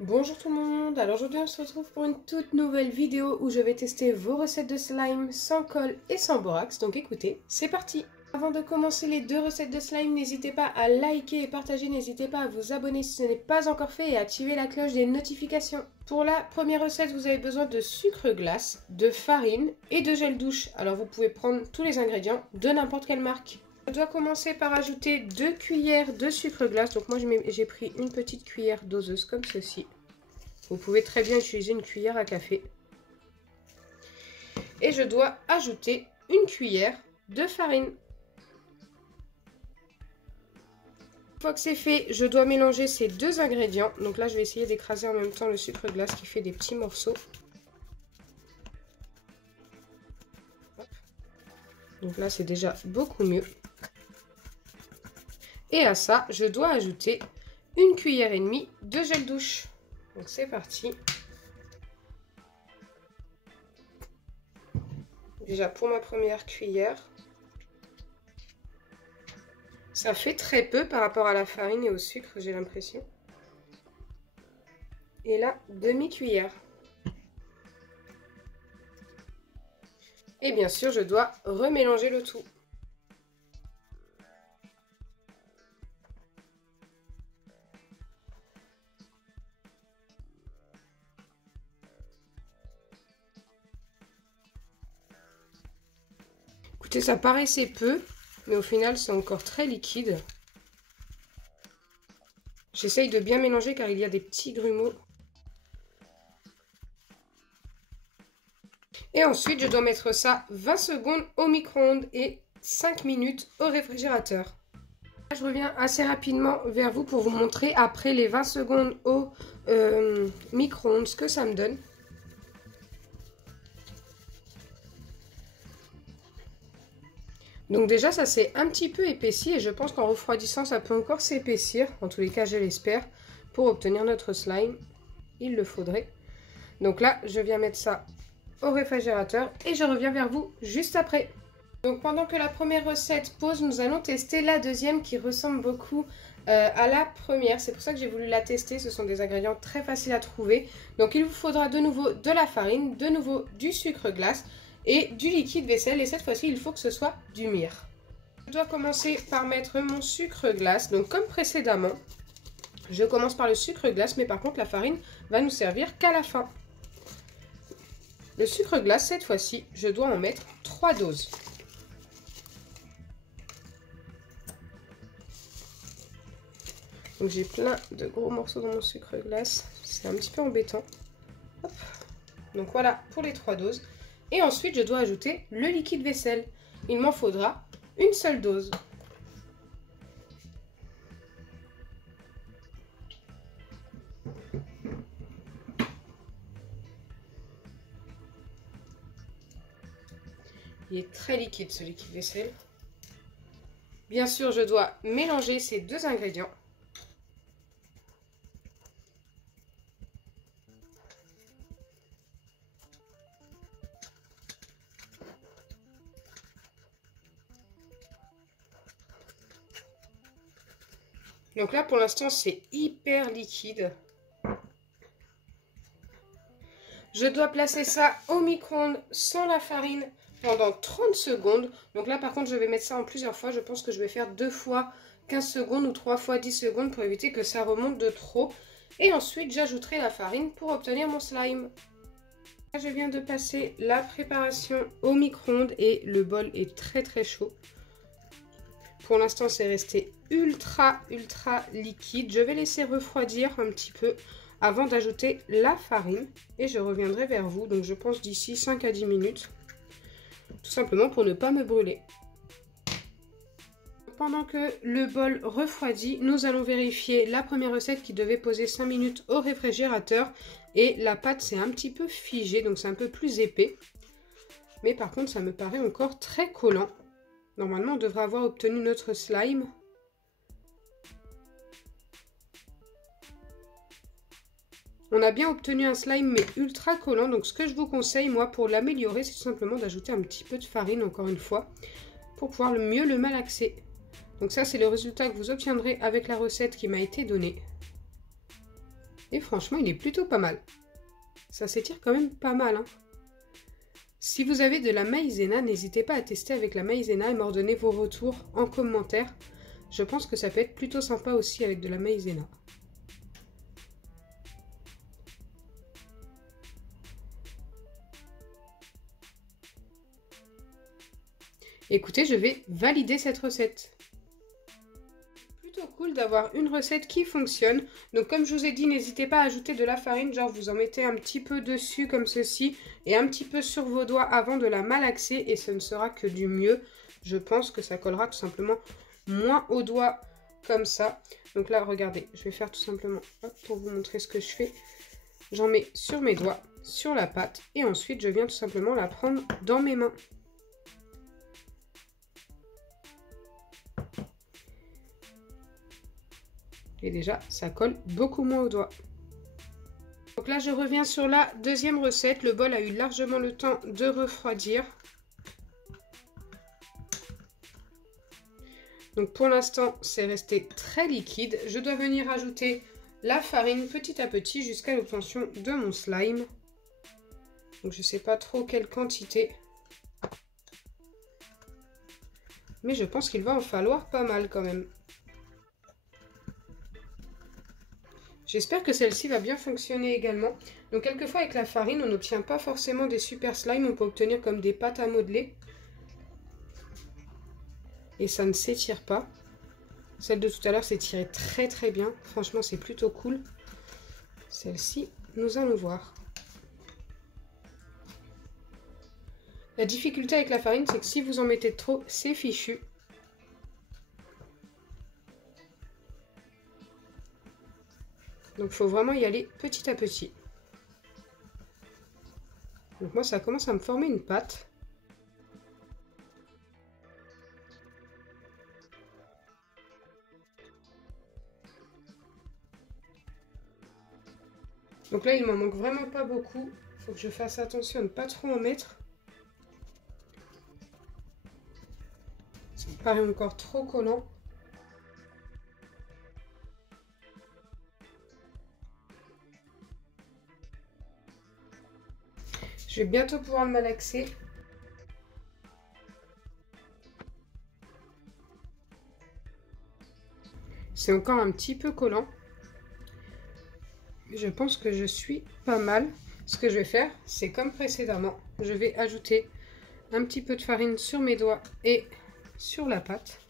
Bonjour tout le monde, alors aujourd'hui on se retrouve pour une toute nouvelle vidéo où je vais tester vos recettes de slime sans colle et sans borax, donc écoutez, c'est parti. Avant de commencer les deux recettes de slime, n'hésitez pas à liker et partager, n'hésitez pas à vous abonner si ce n'est pas encore fait et à activer la cloche des notifications. Pour la première recette, vous avez besoin de sucre glace, de farine et de gel douche, alors vous pouvez prendre tous les ingrédients de n'importe quelle marque. Je dois commencer par ajouter 2 cuillères de sucre glace. Donc moi j'ai pris une petite cuillère doseuse comme ceci. Vous pouvez très bien utiliser une cuillère à café. Et je dois ajouter une cuillère de farine. Une fois que c'est fait, je dois mélanger ces deux ingrédients. Donc là je vais essayer d'écraser en même temps le sucre glace qui fait des petits morceaux. Donc là c'est déjà beaucoup mieux. Et à ça, je dois ajouter une cuillère et demie de gel douche. Donc c'est parti. Déjà pour ma première cuillère, ça fait très peu par rapport à la farine et au sucre, j'ai l'impression. Et là, demi-cuillère. Et bien sûr, je dois remélanger le tout. Écoutez, ça paraissait peu, mais au final, c'est encore très liquide. J'essaye de bien mélanger car il y a des petits grumeaux. Et ensuite, je dois mettre ça 20 secondes au micro-ondes et 5 minutes au réfrigérateur. Là, je reviens assez rapidement vers vous pour vous montrer après les 20 secondes au micro-ondes ce que ça me donne. Donc déjà ça s'est un petit peu épaissi et je pense qu'en refroidissant ça peut encore s'épaissir, en tous les cas je l'espère, pour obtenir notre slime, il le faudrait. Donc là je viens mettre ça au réfrigérateur et je reviens vers vous juste après. Donc pendant que la première recette pose, nous allons tester la deuxième qui ressemble beaucoup à la première. C'est pour ça que j'ai voulu la tester, ce sont des ingrédients très faciles à trouver. Donc il vous faudra de nouveau de la farine, de nouveau du sucre glace et du liquide vaisselle, et cette fois-ci il faut que ce soit du myrrhe. Je dois commencer par mettre mon sucre glace, donc comme précédemment, je commence par le sucre glace, mais par contre la farine va nous servir qu'à la fin. Le sucre glace, cette fois-ci, je dois en mettre 3 doses. Donc j'ai plein de gros morceaux dans mon sucre glace, c'est un petit peu embêtant. Hop. Donc voilà pour les 3 doses. Et ensuite, je dois ajouter le liquide vaisselle. Il m'en faudra une seule dose. Il est très liquide ce liquide vaisselle. Bien sûr, je dois mélanger ces deux ingrédients. Donc là, pour l'instant, c'est hyper liquide. Je dois placer ça au micro-ondes sans la farine pendant 30 secondes. Donc là, par contre, je vais mettre ça en plusieurs fois. Je pense que je vais faire 2 fois 15 secondes ou 3 fois 10 secondes pour éviter que ça remonte de trop. Et ensuite, j'ajouterai la farine pour obtenir mon slime. Là, je viens de passer la préparation au micro-ondes et le bol est très très chaud. Pour l'instant, c'est resté ultra liquide. Je vais laisser refroidir un petit peu avant d'ajouter la farine. Et je reviendrai vers vous, donc je pense d'ici 5 à 10 minutes. Tout simplement pour ne pas me brûler. Pendant que le bol refroidit, nous allons vérifier la première recette qui devait poser 5 minutes au réfrigérateur. Et la pâte s'est un petit peu figée, donc c'est un peu plus épais. Mais par contre, ça me paraît encore très collant. Normalement, on devrait avoir obtenu notre slime. On a bien obtenu un slime, mais ultra collant. Donc, ce que je vous conseille, moi, pour l'améliorer, c'est tout simplement d'ajouter un petit peu de farine, encore une fois, pour pouvoir mieux le malaxer. Donc ça, c'est le résultat que vous obtiendrez avec la recette qui m'a été donnée. Et franchement, il est plutôt pas mal. Ça s'étire quand même pas mal, hein. Si vous avez de la maïzena, n'hésitez pas à tester avec la maïzena et me redonner vos retours en commentaire. Je pense que ça peut être plutôt sympa aussi avec de la maïzena. Écoutez, je vais valider cette recette. Plutôt cool d'avoir une recette qui fonctionne. Donc comme je vous ai dit, n'hésitez pas à ajouter de la farine, genre vous en mettez un petit peu dessus comme ceci et un petit peu sur vos doigts avant de la malaxer et ce ne sera que du mieux. Je pense que ça collera tout simplement moins aux doigts comme ça. Donc là, regardez, je vais faire tout simplement, hop, pour vous montrer ce que je fais. J'en mets sur mes doigts, sur la pâte et ensuite je viens tout simplement la prendre dans mes mains. Et déjà, ça colle beaucoup moins aux doigts. Donc là, je reviens sur la deuxième recette. Le bol a eu largement le temps de refroidir. Donc pour l'instant, c'est resté très liquide. Je dois venir ajouter la farine petit à petit jusqu'à l'obtention de mon slime. Donc je ne sais pas trop quelle quantité. Mais je pense qu'il va en falloir pas mal quand même. J'espère que celle-ci va bien fonctionner également. Donc quelquefois avec la farine, on n'obtient pas forcément des super slimes. On peut obtenir comme des pâtes à modeler. Et ça ne s'étire pas. Celle de tout à l'heure s'étirait très très bien. Franchement, c'est plutôt cool. Celle-ci, nous allons voir. La difficulté avec la farine, c'est que si vous en mettez trop, c'est fichu. Donc il faut vraiment y aller petit à petit. Donc moi ça commence à me former une pâte. Donc là il m'en manque vraiment pas beaucoup. Il faut que je fasse attention à ne pas trop en mettre. Ça me paraît encore trop collant. Je vais bientôt pouvoir le malaxer. C'est encore un petit peu collant. Mais je pense que je suis pas mal. Ce que je vais faire, c'est comme précédemment. Je vais ajouter un petit peu de farine sur mes doigts et sur la pâte.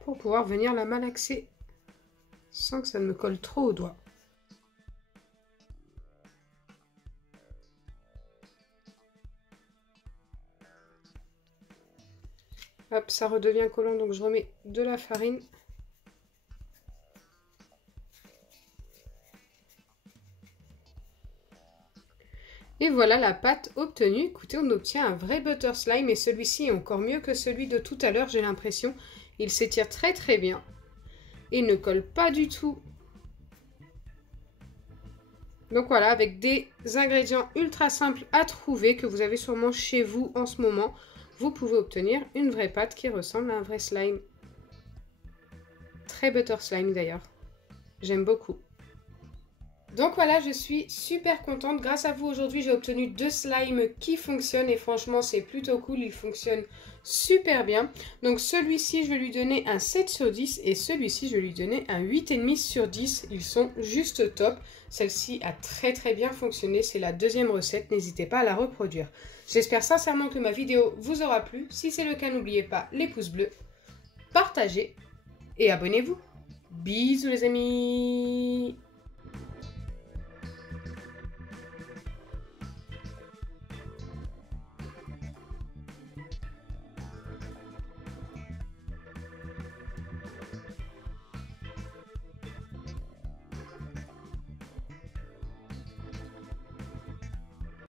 Pour pouvoir venir la malaxer sans que ça ne me colle trop aux doigts. Hop, ça redevient collant, donc je remets de la farine. Et voilà la pâte obtenue. Écoutez, on obtient un vrai butter slime et celui-ci est encore mieux que celui de tout à l'heure, j'ai l'impression. Il s'étire très très bien et ne colle pas du tout. Donc voilà, avec des ingrédients ultra simples à trouver que vous avez sûrement chez vous en ce moment, vous pouvez obtenir une vraie pâte qui ressemble à un vrai slime. Très butter slime d'ailleurs. J'aime beaucoup. Donc voilà, je suis super contente. Grâce à vous, aujourd'hui, j'ai obtenu 2 slimes qui fonctionnent et franchement, c'est plutôt cool. Ils fonctionnent super bien. Donc celui-ci, je vais lui donner un 7 sur 10 et celui-ci, je vais lui donner un 8,5 sur 10. Ils sont juste top. Celle-ci a très très bien fonctionné. C'est la deuxième recette. N'hésitez pas à la reproduire. J'espère sincèrement que ma vidéo vous aura plu. Si c'est le cas, n'oubliez pas les pouces bleus, partagez et abonnez-vous. Bisous les amis!